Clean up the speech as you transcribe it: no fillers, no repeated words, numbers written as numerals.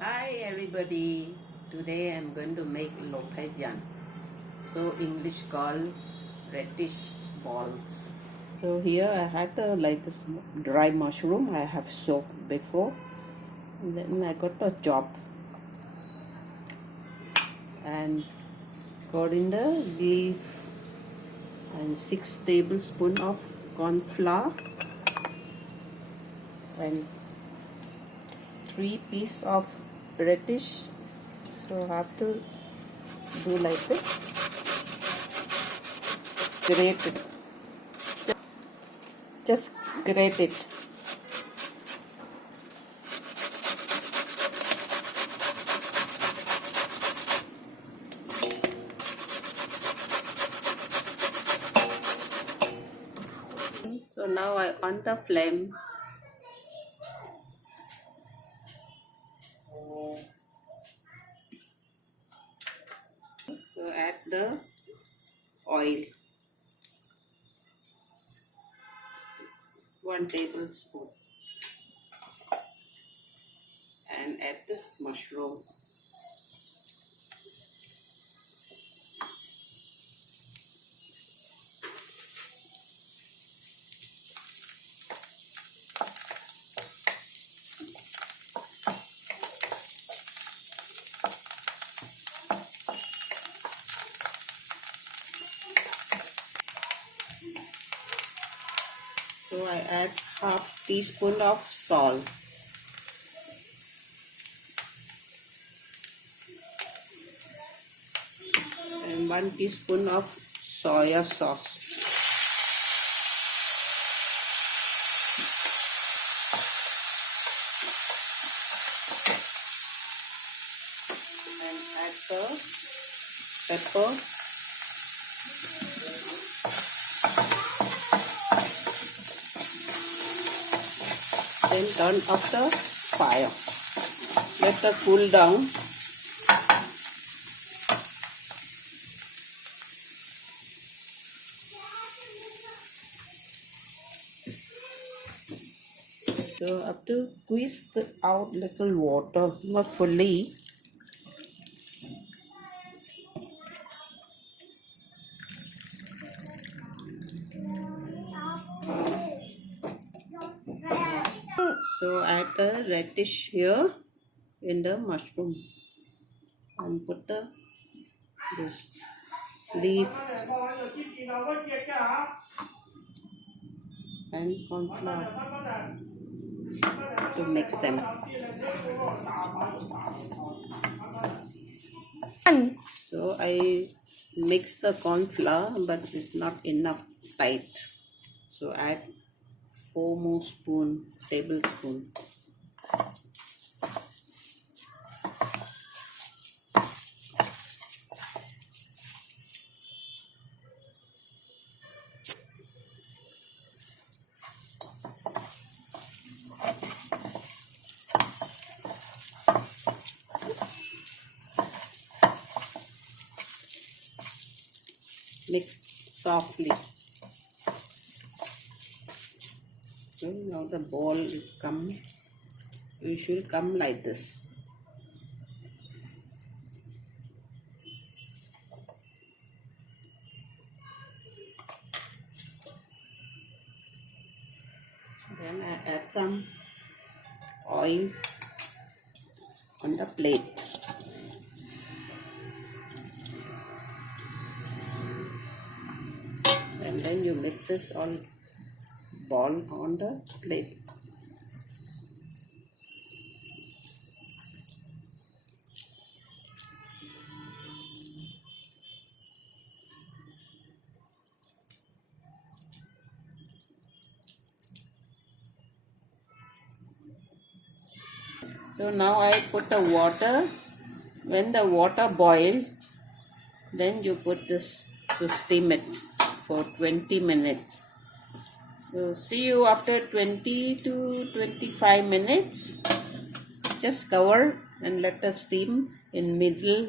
Hi everybody, today I'm going to make lopeyan, so English called radish balls. So here I had like this dry mushroom I have soaked before, and then I got a chop and coriander leaf and 6 tablespoons of corn flour and 3 pieces of radish. So I have to do like this, grate it, just grate it. So now I on the flame. So add the oil, 1 tablespoon, and add this mushroom. So I add half teaspoon of salt and 1 teaspoon of soya sauce. And add the pepper, then turn off the fire. Let it cool down. So have to squeeze out little water, not fully. So add the radish here in the mushroom and put this leaf and corn flour to mix them. So I mix the corn flour, but it's not enough tight. So add 4 more tablespoon. Mix softly. So now the ball is it should come like this. Then I add some oil on the plate. And then you mix this all ball on the plate. So now I put the water. When the water boils, then you put this to steam it for 20 minutes. So see you after 20 to 25 minutes. Just cover and let the steam in middle